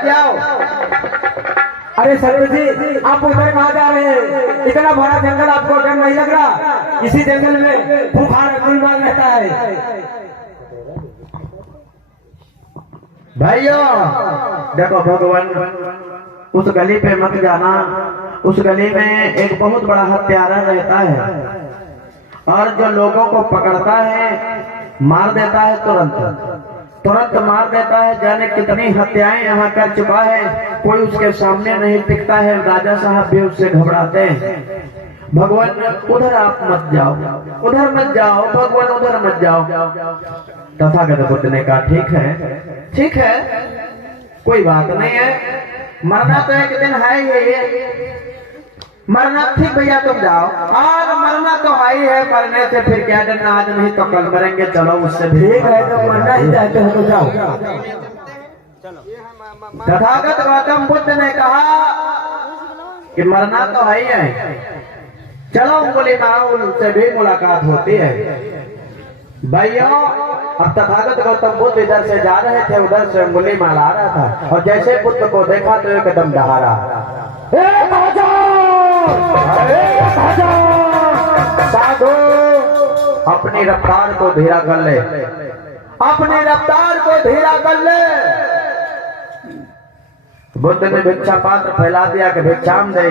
जाओ। अरे सरवर जी, आप उधर कहाँ जा रहे हैं? इतना बड़ा जंगल आपको डर नहीं लग रहा? इसी जंगल में खूंखार गुलमाल रहता है। भाइयों देखो, भगवान उस गली पे मत जाना। उस गली में एक बहुत बड़ा हत्यारा रहता है और जो लोगों को पकड़ता है मार देता है, तुरंत मार देता है। जाने कितनी हत्याएं यहाँ कर चुका है, कोई उसके सामने नहीं टिकता है। राजा साहब भी उससे घबराते हैं। भगवान उधर आप मत जाओ, उधर मत जाओ भगवान, उधर मत जाओ। तथागत बुद्ध ने कहा ठीक है, कोई बात नहीं है, मरना तो एक दिन है ये मरना। ठीक भैया तुम जाओ, आज मरना तो है है, मरने से फिर क्या डरना, आज नहीं तो कल मरेंगे, चलो उससे ठीक है, तो मरना ही चाहते हो तो जाओ। तथागत गौतम बुद्ध ने कहा कि मरना तो है ही है, चलो बोले उनसे भी मुलाकात होती है। भाइयों अब तथागत गौतम बुद्ध इधर से जा रहे थे, उधर से अंगुली माल आ रहा था और जैसे बुद्ध को देखा तो एकदम डहारा। साधु अपनी रफ्तार को धीरा कर ले, अपनी रफ्तार को धीरा कर ले। बुद्ध ने भिक्षा पात्र फैला दिया कि भिक्षाम दे।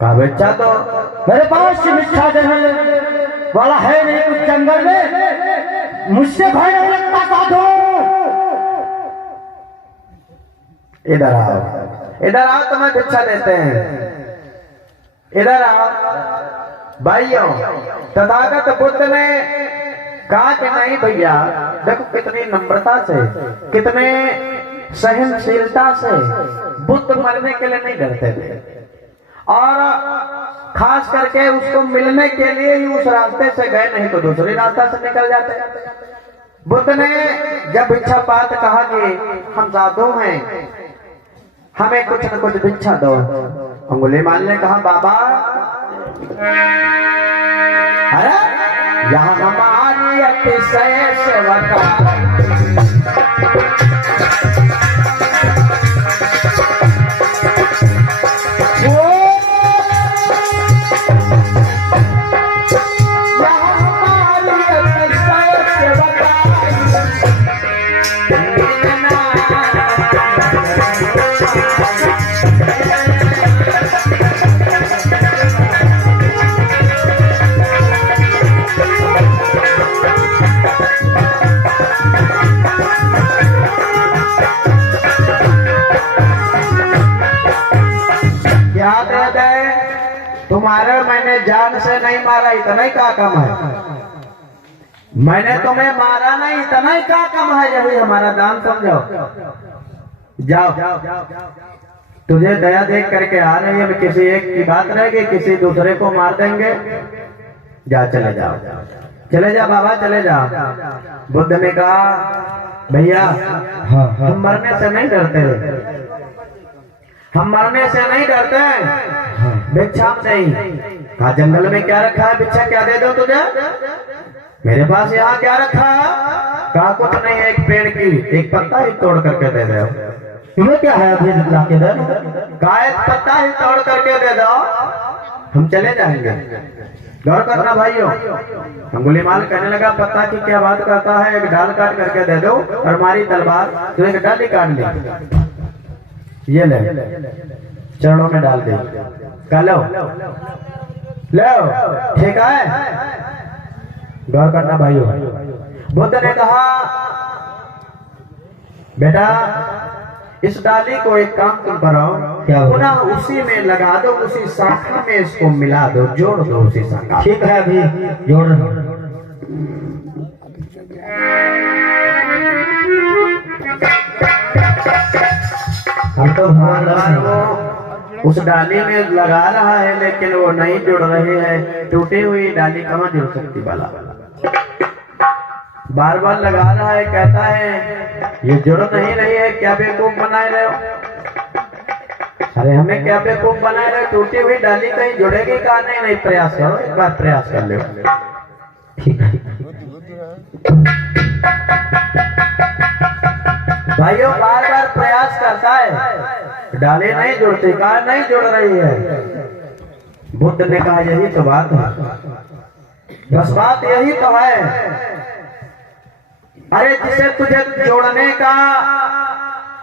कहा भिक्षा तो मेरे पास भिक्षा देने वाला है नहीं कुछ जंगल में, मुझसे भय नहीं लगता। साधु इधर आओ तुम्हें भिक्षा देते हैं, इधर आओ। भाइयों तथागत बुद्ध ने कहा कि नहीं भैया, देखो कितनी नम्रता से, कितने सहनशीलता से बुद्ध मरने के लिए नहीं डरते थे और खास करके उसको मिलने के लिए ही उस रास्ते से गए, नहीं तो दूसरे रास्ता से निकल जाते। बुद्ध ने जब भिक्षा पात्र कहा कि हम साधु हैं, हमें कुछ न कुछ भिक्षा दो, अंगुलीमाल ने कहा बाबा अरे यहाँ हमारी अतिशय सेवका तुम्हारे, मैंने जान से नहीं मारा, इतना ही का कम है। मैंने तुम्हें मारा नहीं, इतना ही का कम है, यही हमारा दान समझो। जाओ तुझे दया देख करके आ रही है, किसी एक की बात रहेगी, किसी दूसरे को मार देंगे। जा चले जाओ बाबा, चले जाओ। बुद्ध ने कहा भैया हम मरने से नहीं डरते, हम मरने से नहीं डरते, भिक्षा नहीं। कहा जंगल में क्या रखा है, भिक्षा क्या दे दो तुझे? मेरे पास यहाँ क्या रखा है? कहा कुछ नहीं, एक पेड़ की एक पत्ता ही तोड़ करके दे दो। तुम्हें क्या है अभी ला के दे? कहा एक पत्ता ही तोड़ करके दे दो, हम चले जाएंगे। गौर करना भाइयों, अंगुलीमाल कहने लगा पत्ता की क्या बात करता है, एक डाल काट करके दे दो और हमारी तलवार तो एक डाल ही काट ली, ये ले चरणों में डाल दे। लो ठीक है। गौर करना भाइयों, बुद्ध ने कहा बेटा इस डाली को एक काम तुम कराओ, पुनः उसी में लगा दो, उसी शाखा में इसको मिला दो, जोड़ दो उसी शाखा। ठीक है अभी जोड़ रहा। तो उस डाली में लगा रहा है लेकिन वो नहीं जुड़ रही है, टूटी हुई डाली कहाँ जुड़ सकती वाला। बार बार लगा रहा है, कहता है ये जुड़ नहीं रही है, क्या बेवकूफ बनाए रहे हो? अरे हमें क्या बेवकूफ बनाए रहे, टूटी हुई डाली कहीं जुड़ेगी कहा? नहीं प्रयास करो, एक बार प्रयास कर लो। ठीक है भाइयों बार बार प्रयास करता है, डाले नहीं जुड़ती, कार नहीं जुड़ रही है। बुद्ध ने कहा यही तो बात है, बस बात यही तो है। अरे जिसे तुझे जोड़ने का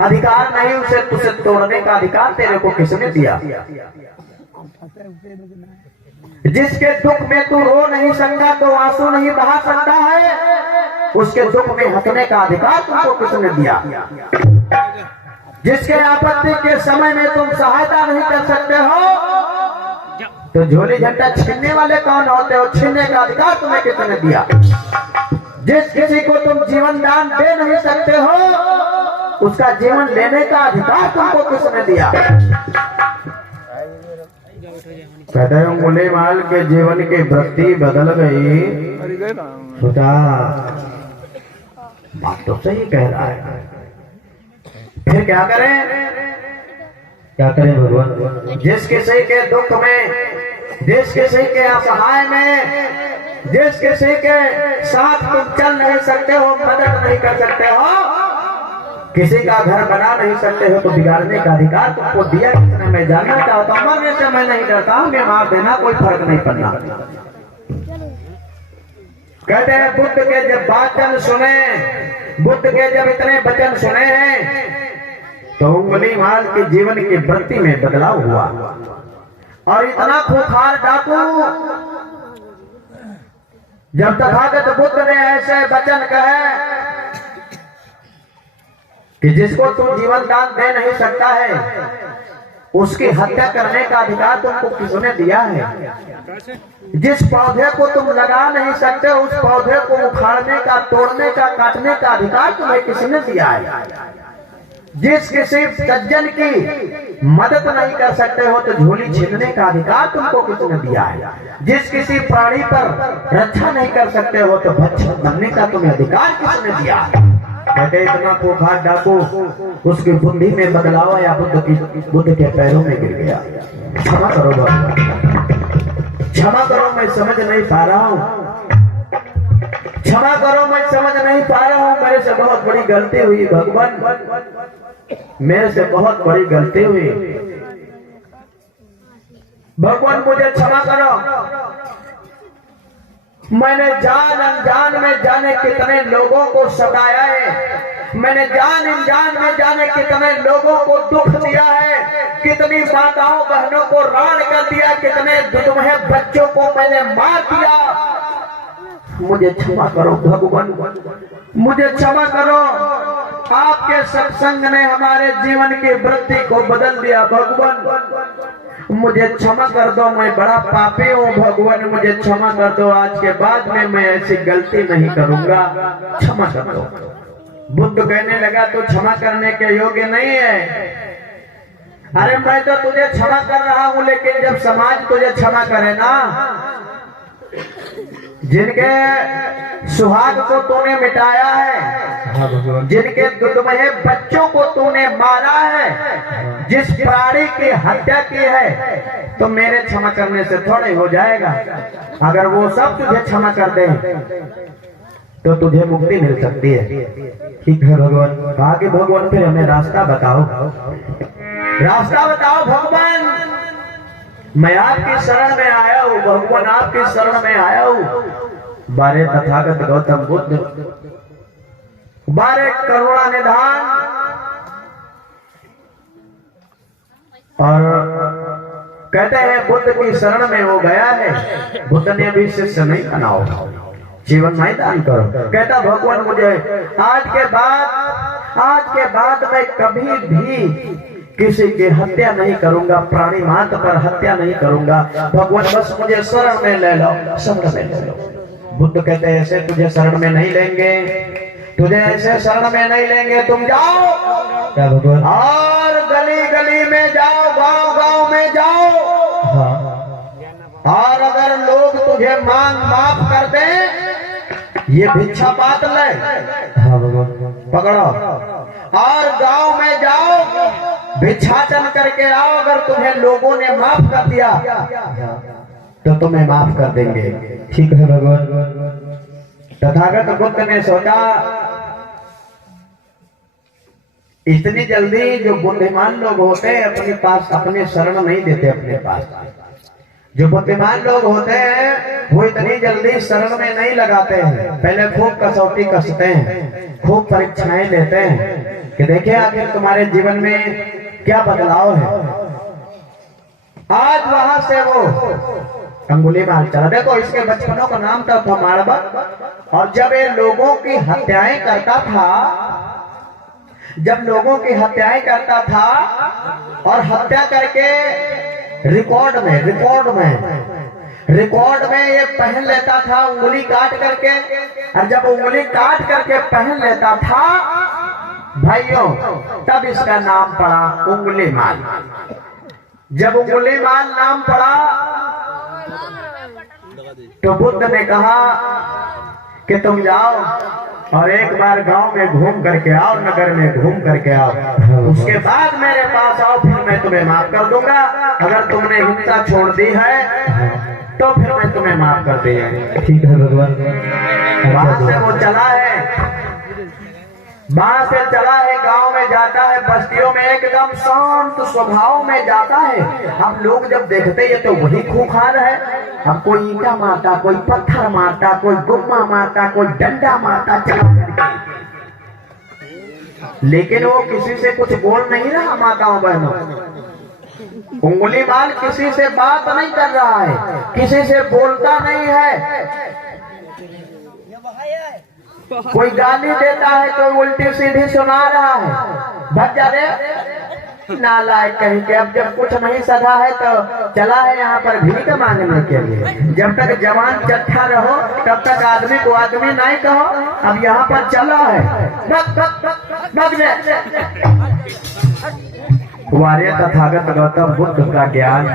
अधिकार नहीं, उसे तुझे तोड़ने का अधिकार तेरे को किसने दिया? जिसके दुख में तू रो नहीं सकता, तो आंसू नहीं बहा सकता है, उसके दुख में हंसने का अधिकार तुमको किसने दिया? जिसके आपत्ति के समय में तुम सहायता नहीं कर सकते हो, तो झोली झंडा छीनने वाले कौन होते हो? छीनने का अधिकार तुम्हें किसने दिया? जिस किसी को तुम जीवन दान दे नहीं सकते हो, उसका जीवन लेने का अधिकार तुमको किसने दिया? कहते हैं मुले माल के जीवन की वृत्ति बदल गई। सोचा बात तो सही कह रहा है, फिर क्या करें? क्या करें भगवान? जिस किसी के दुख में, जिस किसी के असहाय में, जिस किसी के साथ तुम चल नहीं सकते हो, मदद नहीं कर सकते हो, किसी का घर बना नहीं सकते हो, तो बिगाड़ने का अधिकार तुमको दिया किसने? मैं जानना चाहता हूँ। मरने से मैं नहीं डरता हूँ, मैं मार देना कोई फर्क नहीं पड़ना। कहते हैं बुद्ध के जब वचन सुने, बुद्ध के जब इतने वचन सुने हैं, तो उंगली माल के जीवन की वृत्ति में बदलाव हुआ। और इतना खूंखार डाकू, जब तथागत बुद्ध ने ऐसे वचन कहे कि जिसको तुम जीवन दान दे नहीं सकता है, उसकी हत्या करने का अधिकार तुमको किसने दिया है? जिस पौधे को तुम लगा नहीं सकते, उस पौधे को उखाड़ने का, तोड़ने का, काटने का अधिकार तुम्हें किसने दिया है? जिस किसी सज्जन की मदद नहीं कर सकते हो, तो झोली छीनने का अधिकार तुमको किसने दिया है? जिस किसी प्राणी पर रक्षा नहीं कर सकते हो, तो भक्षक बनने का तुम्हें अधिकार किसने दिया है? कहते इतना खूंखार डाकू, उसकी बुद्धि में बदलाव आया, बुद्ध के पैरों में गिर गया। क्षमा करो बाबा, क्षमा करो, मैं समझ नहीं पा रहा हूँ, क्षमा करो, मैं समझ नहीं पा रहा हूँ, मेरे से बहुत बड़ी गलती हुई भगवान, मेरे से बहुत बड़ी गलती हुई भगवान, मुझे क्षमा करो। मैंने जान अनजान में जाने कितने लोगों को सताया है, मैंने जान अनजान में जाने कितने लोगों को दुख दिया है, कितनी माताओं बहनों को रान कर दिया, कितने दुधुमहे बच्चों को मैंने मार दिया। मुझे क्षमा करो भगवान, मुझे क्षमा करो। आपके सत्संग ने हमारे जीवन की वृत्ति को बदल दिया भगवान, मुझे क्षमा कर दो, मैं बड़ा पापी हूँ भगवान, मुझे क्षमा कर दो, आज के बाद में मैं ऐसी गलती नहीं करूंगा, क्षमा कर दो। बुद्ध कहने लगा तू क्षमा करने के योग्य नहीं है। अरे मैं तो तुझे क्षमा कर रहा हूँ, लेकिन जब समाज तुझे क्षमा करे ना, जिनके सुहाग को तूने मिटाया है, जिनके दुधमहे बच्चों को तूने मारा है, जिस प्राणी की हत्या की है, तो मेरे क्षमा करने से थोड़ा हो जाएगा। अगर वो सब तुझे क्षमा कर दे, तो तुझे मुक्ति मिल सकती है। ठीक है भगवान। कहा कि भगवान फिर हमें रास्ता बताओ, रास्ता बताओ भगवान, मैं आपकी शरण में आया हूँ भगवान, आपकी शरण में आया हूँ। बारे तथागत गौतम बुद्ध, बारे करुणा निधान, और कहते हैं बुद्ध की शरण में वो गया है। बुद्ध ने अभी शिष्य नहीं बनाओ, जीवन नहीं दान करो। कहता भगवान मुझे आज के बाद मैं कभी भी किसी की हत्या नहीं करूंगा, प्राणी मात्र पर हत्या नहीं करूंगा भगवान, बस मुझे शरण में ले लो, शरण में ले लो। बुद्ध कहते हैं ऐसे तुझे शरण में नहीं लेंगे, तुझे ऐसे शरण में नहीं लेंगे, तुम जाओ क्या भगवान, और गली गली में जाओ, गांव गांव में जाओ, और अगर लोग तुझे माफ कर दे, ये भिक्षा पात ले, पकड़ो, और गांव में जाओ, भिक्षाटन करके आओ। अगर तुम्हें लोगों ने माफ कर दिया, तो तुम्हें माफ कर देंगे। ठीक है भगवान। तथागत बुद्ध ने सोचा इतनी जल्दी जो बुद्धिमान लोग होते हैं अपने पास अपने शरण नहीं देते अपने पास। जो बुद्धिमान लोग होते हैं वो इतनी जल्दी शरण में नहीं लगाते हैं, पहले खूब कसौटी कसते हैं, खूब परीक्षाएं लेते हैं कि देखिए आखिर तुम्हारे जीवन में क्या बदलाव है। आज वहां से वो अंगुलीमाल चला। देखो इसके बचपनों का नाम था मारबा, और जब ये लोगों की हत्याएं करता था, जब लोगों की हत्याएं करता था और हत्या करके रिकॉर्ड में ये पहन लेता था उंगली काट करके, और जब उंगली काट करके पहन लेता था भाइयों, तब इसका नाम पड़ा उंगलीमाल। जब उंगलीमाल नाम पड़ा तो बुद्ध ने कहा कि तुम जाओ और एक बार गांव में घूम करके आओ, नगर में घूम करके आओ, उसके बाद मेरे पास आओ, फिर मैं तुम्हें माफ कर दूंगा। अगर तुमने हिंसा छोड़ दी है तो फिर मैं तुम्हें माफ कर दूंगा। ठीक है भगवान। वहां से वो चला है, वहां से चला है, गांव में जाता है, बस्तियों में एकदम शांत स्वभाव में जाता है। हम लोग जब देखते हैं तो वही खूंखार है। अब कोई ईंटा मारता, कोई पत्थर मारता, कोई गुम्मा मारता, कोई डंडा मारता चला करके, लेकिन वो किसी से कुछ बोल नहीं रहा। माताओं बहनों, उंगलीमाल किसी से बात नहीं कर रहा है, किसी से बोलता नहीं है। कोई गाली देता है, कोई उल्टी सीधी सुना रहा है, भग जा रे नालायक कहीं के। अब जब कुछ नहीं सधा है तो चला है यहाँ पर भीख मांगने के लिए। जब तक जवान चट्ठा रहो तब तक आदमी को आदमी नहीं कहो। अब यहाँ पर चला है, भग वारे तथागत गौतम बुद्ध का ज्ञान,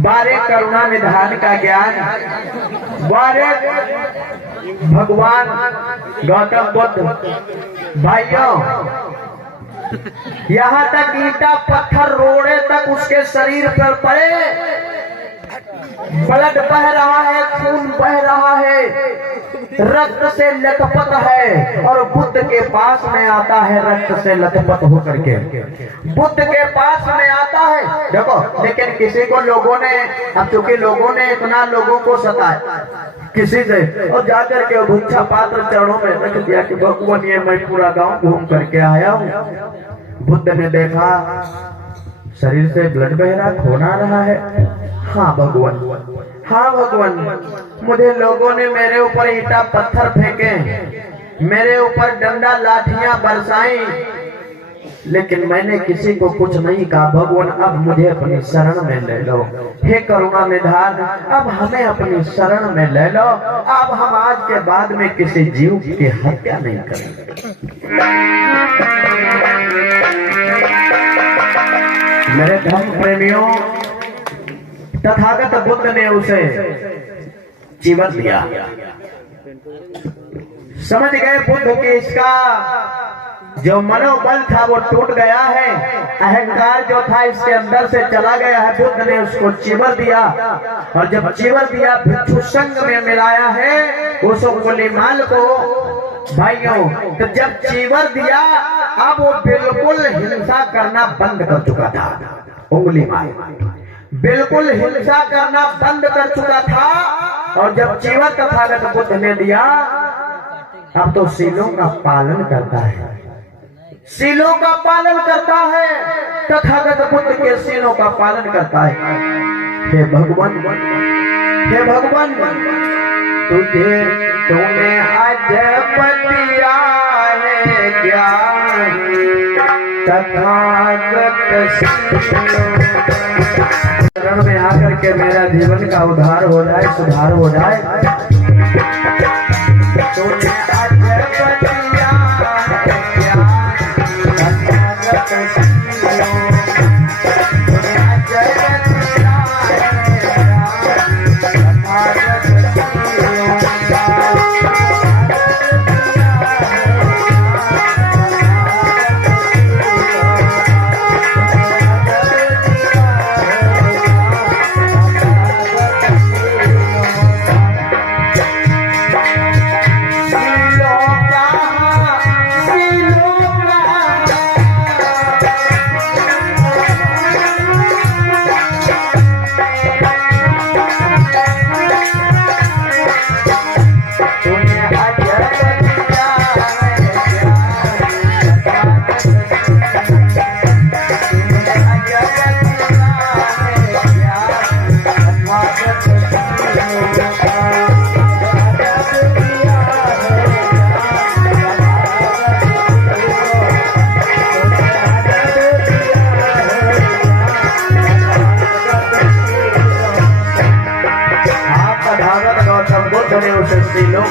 बारे करुणा निधान का ज्ञान, बारे भगवान गौतम बुद्ध। भाइयों, यहाँ तक ईंटा पत्थर रोड़े तक उसके शरीर पर पड़े, ब्लड बह रहा है, खून बह रहा है, रक्त से लथपथ है, और बुद्ध के पास में आता है रक्त से लथपथ होकर के, बुद्ध के पास में आता है। देखो, लेकिन किसी को लोगों ने, अब चूंकि लोगों ने इतना लोगों को सताया किसी से, और जाकर के भिक्षा पात्र चरणों में रख दिया कि भगवान ये मैं पूरा गांव घूम करके आया हूँ। बुद्ध ने देखा शरीर से ब्लड बह रहा, खून आ रहा है। हाँ भगवान, हाँ भगवान, मुझे लोगों ने मेरे ऊपर ईंटा पत्थर फेंके, मेरे ऊपर डंडा लाठियां बरसाई, लेकिन मैंने किसी को कुछ नहीं कहा। भगवान अब मुझे अपनी शरण में ले लो, हे करुणा निधान, अब हमें अपनी शरण में ले लो। अब हम आज के बाद में किसी जीव की हत्या नहीं करेंगे। मेरे धर्म प्रेमियों, तथागत बुद्ध ने उसे जीवन दिया। समझ गए बुद्ध के इसका जो मनोबल था वो टूट गया है, अहंकार जो था इसके अंदर से चला गया है। बुद्ध ने उसको चीवर दिया, और जब चीवर दिया भिक्षु संघ में मिलाया है उस उंगलीमाल को। भाइयों, तो जब चीवर दिया अब वो बिल्कुल हिंसा करना बंद कर चुका था। उंगलीमाल बिल्कुल हिंसा करना बंद कर चुका था, और जब चीवर तथागत बुद्ध ने दिया अब तो सीलों का पालन करता है, सीलों का पालन करता है, तथागत बुद्ध के सीलों का पालन करता है। हे भगवान, हे भगवान, तुझे तूने अजब दिया है ज्ञान, तथागत शरण में आकर के मेरा जीवन का उद्धार हो जाए, सुधार हो जाए। तूने अजब दिया है ज्ञान, तथागत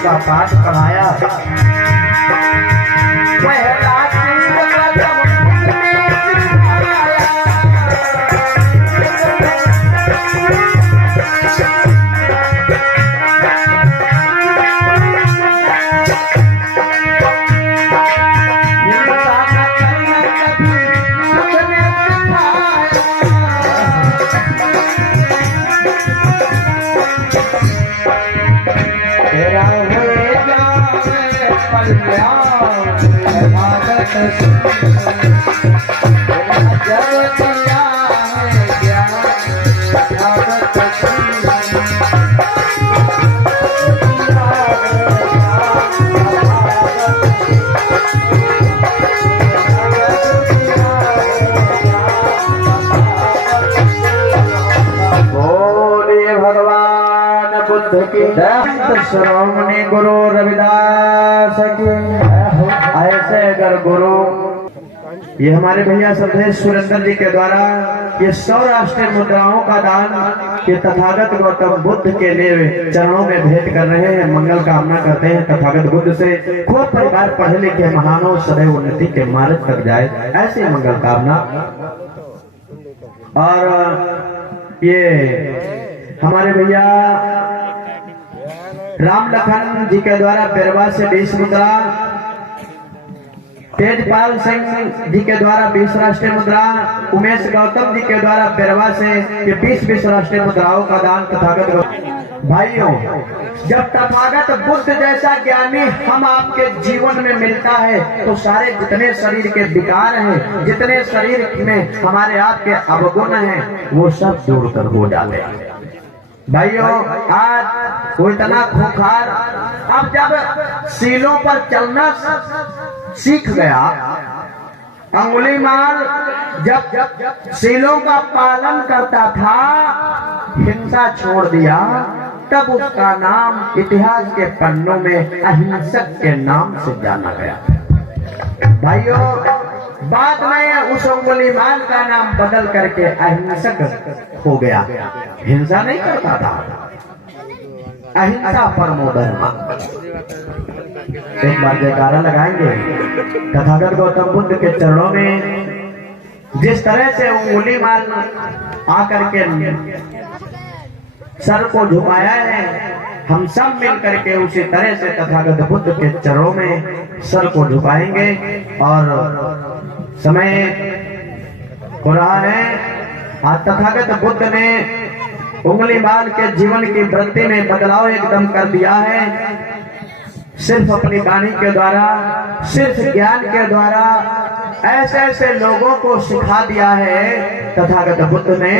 का पाठ पढ़ाया। श्रोमणी गुरु रविदास की। ऐसे अगर गुरु ये हमारे भैया संदेश सुरेंद्र जी के द्वारा ये 100 राष्ट्रीय मुद्राओं का दान ये तथागत गौतम बुद्ध के लिए चरणों में भेंट कर रहे हैं। मंगल कामना करते हैं तथागत बुद्ध से खूब परिवार पढ़े लिखे महानों सदैव उन्नति के मार्ग तक जाए, ऐसी मंगल कामना। और ये हमारे भैया राम लखन जी के द्वारा बेरवा से 20 मुद्रा, तेजपाल सिंह जी के द्वारा 20 राष्ट्रीय मुद्रा, उमेश गौतम जी के द्वारा बेरवा से ये 20 राष्ट्रीय मुद्राओं का दान तथागत। भाइयों, जब तथागत बुद्ध जैसा ज्ञानी हम आपके जीवन में मिलता है तो सारे जितने शरीर के विकार हैं, जितने शरीर में हमारे आपके अवगुण हैं, वो सब दूर कर हो जाते हैं। भाइयों, आज वो इतना खूंखार, अब जब सीलों पर चलना सीख गया, अंगुली मार जब सीलों का पालन करता था, हिंसा छोड़ दिया, तब उसका नाम इतिहास के पन्नों में अहिंसक के नाम से जाना गया। भाइयों, बाद में उस अंगुलीमाल का नाम बदल करके अहिंसक हो गया। हिंसा नहीं करता था, अहिंसा परमो धर्म। एक बार जयकारा लगाएंगे। तथागत गौतम बुद्ध के चरणों में जिस तरह से अंगुलीमाल आकर के सर को झुकाया है, हम सब मिल करके उसी तरह से तथागत बुद्ध के चरणों में सर को झुकाएंगे। और समय हो रहा है, आज तथागत बुद्ध ने अंगुलीमाल के जीवन की वृत्ति में बदलाव एकदम कर दिया है। सिर्फ अपनी वाणी के द्वारा, सिर्फ ज्ञान के द्वारा ऐसे ऐसे लोगों को सिखा दिया है तथागत बुद्ध ने